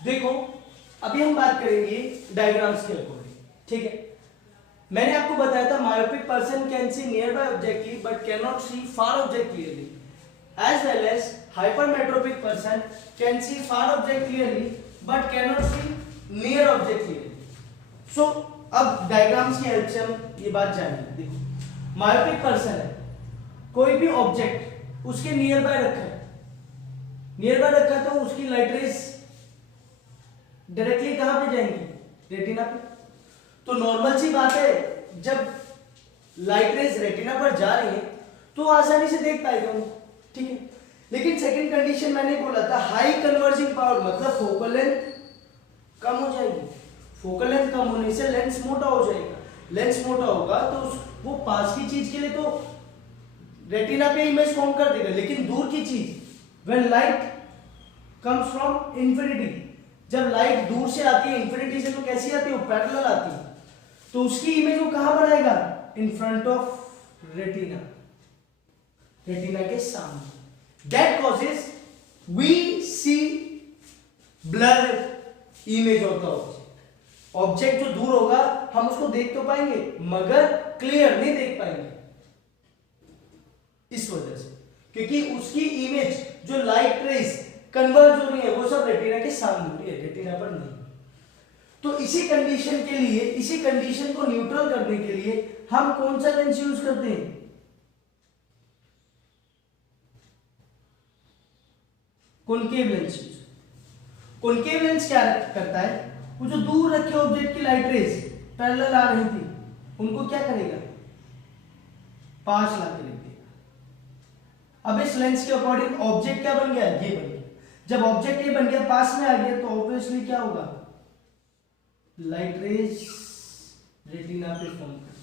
देखो अभी हम बात करेंगे डायग्राम्स के अकॉर्डिंग, ठीक है। मैंने आपको बताया था myopic person can see near by objectly but can not see far object clearly, as well as hypermetropic person can see far object clearly but can not see near object clearly. So अब diagrams की help से हम ये बात जानेंगे। देखो myopic person है, कोई भी ऑब्जेक्ट उसके नियर बाय रखा है, नियर बाय रखा है तो उसकी लाइट रेज डायरेक्टली कहां पे जाएंगी? रेटिना पे। तो नॉर्मल सी बात है, जब लाइट रेज रेटिना पर जा रही है तो आसानी से देख पाएगा वो, ठीक है। लेकिन सेकंड कंडीशन मैंने बोला था हाई कन्वर्जिंग पावर, मतलब फोकल लेंथ कम हो जाएगी। फोकल लेंथ कम होने से लेंस मोटा हो जाएगा, लेंस मोटा होगा तो वो पास की चीज के लिए तो रेटिना पे इमेज फॉर्म कर देगा, लेकिन दूर की चीज when light comes from infinity, जब लाइट दूर से आती है इंफिनिटी से तो कैसी आती है? वो पैरेलल आती है, तो उसकी इमेज वो कहां बनाएगा? In front of retina, retina के सामने। That causes we see blur image of the object. Object जो दूर होगा हम उसको देख तो पाएंगे मगर क्लियर नहीं देख पाएंगे, इस वजह से, क्योंकि उसकी इमेज जो लाइट रेज कन्वर्ज हो रही है वो सब रेटिना के सामने हो रही है, रेटिना पर नहीं। तो इसी कंडीशन के लिए, इसी कंडीशन को न्यूट्रल करने के लिए हम कौन सा लेंस यूज करते हैं? Concave lens use. Concave lens क्या करता है? वो जो दूर रखे ऑब्जेक्ट की लाइट रेज पैरेलल आ रही थी उनको क्या करेगा? पास ला के रख देगा। अब इस लेंस के अकॉर्डिंग ऑब्जेक्ट क्या बन गया? ये बन गया। जब ऑब्जेक्ट ये बन गया, पास में आ गया, तो ऑब्वियसली क्या होगा? लाइट रेज रेटिना पे फॉर्म कर,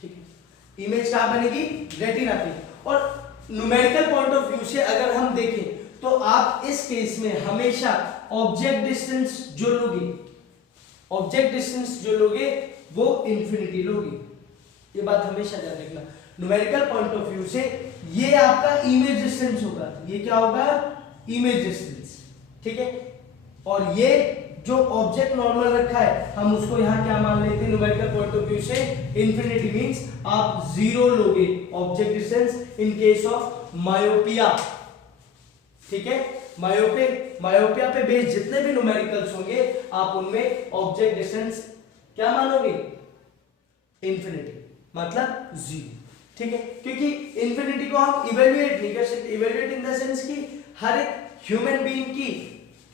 ठीक है। इमेज कहां बनेगी? रेटिना पे। और न्यूमेरिकल पॉइंट ऑफ व्यू से अगर हम देखें तो आप इस केस में हमेशा ऑब्जेक्ट डिस्टेंस जो लोगे, ऑब्जेक्ट डिस्टेंस जो लोगे वो इंफिनिटी लोगे, ये बात हमेशा ध्यान रखना। न्यूमेरिकल पॉइंट ऑफ व्यू से ये आपका इमेज डिस्टेंस होगा, ये क्या होगा? इमेज डिस्टेंस, ठीक है। और ये जो ऑब्जेक्ट नॉर्मल रखा है हम उसको यहां क्या मान लेते हैं? न्यूमेरिकल पॉइंट ऑफ व्यू से इंफिनिटी मींस आप जीरो लोगे object distance in case of myopia, ठीक है। मायोपिया पे बेस्ड जितने भी न्यूमेरिकल्स होंगे आप उनमें ऑब्जेक्ट डिस्टेंस क्या मानोगे? इंफिनिटी, मतलब जीरो, ठीक है। क्योंकि इंफिनिटी को हम इवेल्युएट नहीं कर सकते, इवेल्युएट इन द सेंस कि हर एक ह्यूमन बीइंग की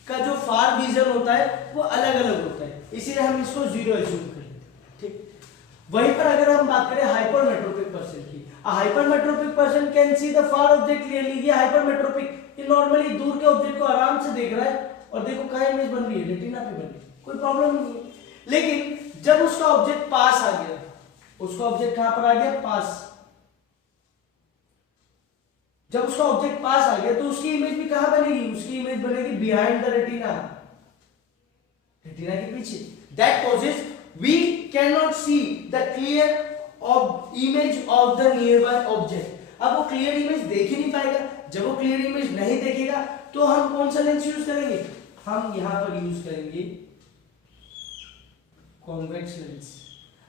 का जो फार विजन होता है वो अलग अलग होता है, इसीलिए हम इसको जीरो एज्यूम कर लेते हैं, ठीक। वहीं पर अगर हम बात करें हाइपरमेट्रोपिक पर्सन की, hypermetropic person can see the far object clearly. ये हाइपरमेट्रोपिक, ये नॉर्मली दूर के ऑब्जेक्ट को आराम से देख रहा है और देखो कहां इमेज बन रही है? रेटिना पे बन रही है, कोई प्रॉब्लम नहीं है। लेकिन जब उसका ऑब्जेक्ट पास आ गया, उसका ऑब्जेक्ट कहां पर आ गया? पास। जब उसका ऑब्जेक्ट पास आ गया तो उसकी इमेज भी कहां बनेगी? उसकी इमेज बनेगी बिहाइंड द रेटिना, रेटिना के पीछे। That causes we can not see the clear image of the nearby object. अब वो क्लियर इमेज देख ही नहीं पाएगा। जब वो क्लियर इमेज नहीं देखेगा तो हम कौन सा लेंस यूज करेंगे? हम यहां पर यूज करेंगे कॉन्वेक्स लेंस।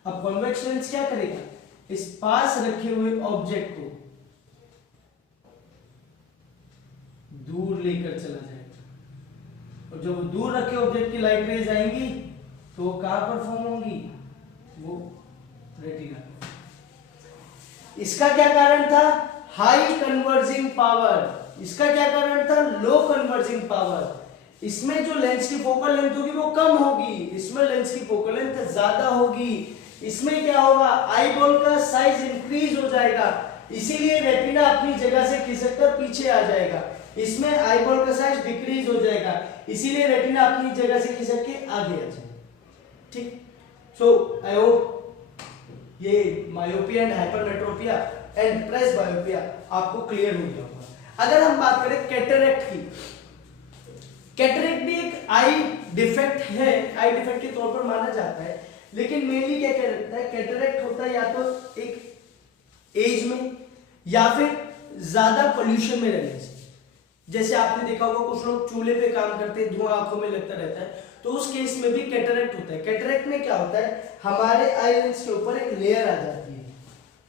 अब कॉन्वेक्स लेंस क्या करेगा? इस पास रखे हुए ऑब्जेक्ट को दूर लेकर चला जाएगा, और जब वो दूर रखे ऑब्जेक्ट की लाइट रेज आएंगी तो वो कहां पर फॉर्म होंगी? वो रेटिना। इसका क्या कारण था? High converging power. इसका क्या कारण था? लो कन्वर्जिंग पावर। इसमें जो लेंस की फोकल लेंथ होगी वो कम होगी, इसमें लेंस की फोकल लेंथ ज्यादा होगी। इसमें क्या होगा? आईबॉल का साइज इंक्रीज हो जाएगा, इसीलिए रेटिना अपनी जगह से खिसककर पीछे आ जाएगा। इसमें आईबॉल का साइज डिक्रीज हो जाएगा, इसीलिए रेटिना अपनी जगह से खिसक के आगे आ जाएगा, ठीक। सो आई होप ये myopia and hypermetropia and presbyopia आपको क्लियर हो गया होगा। अगर हम बात करें कैटरेक्ट की, कैटरेक्ट भी एक आई डिफेक्ट है, आई डिफेक्ट के तौर पर माना जाता है, लेकिन मेनली क्या कहता है? कैटरेक्ट होता है या तो एक एज में या फिर ज्यादा पोल्यूशन में रहने से, जैसे आपने देखा होगा कुछ लोग चूल्हे पे काम करते हैं, धुआं आंखों में लगता रहता है, तो उस केस में भी कैटरेक्ट होता है। कैटरेक्ट में क्या होता है, हमारे आई लेंस के ऊपर एक लेयर आ जाती है,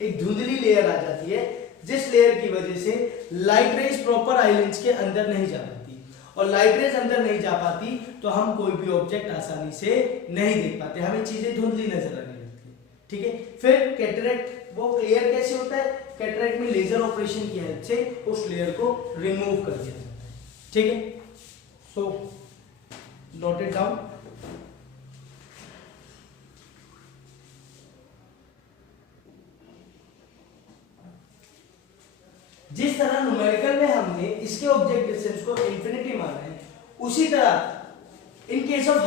एक धुंधली लेयर आ जाती है, जिस लेयर की वजह से light rays proper eye lens के अंदर नहीं जा पाती, और लाइट रेज अंदर नहीं जा पाती तो हम कोई भी ऑब्जेक्ट आसानी से नहीं देख पाते, हमें चीजें धुंधली नजर आने लगती है। ठीक है, फिर कैटरेक्ट वो क्लियर कैसे होता है, कैटरेक्ट में लेजर ऑपरेशन की हेल्प से उस लेयर को रिमूव कर दिया जाता है। ठीक है, सो नोट इट डाउन। जिस तरह न्यूमेरिकल में हमने इसके ऑब्जेक्ट डिस्टेंस को इंफिनिटी माना है, उसी तरह इन केस ऑफ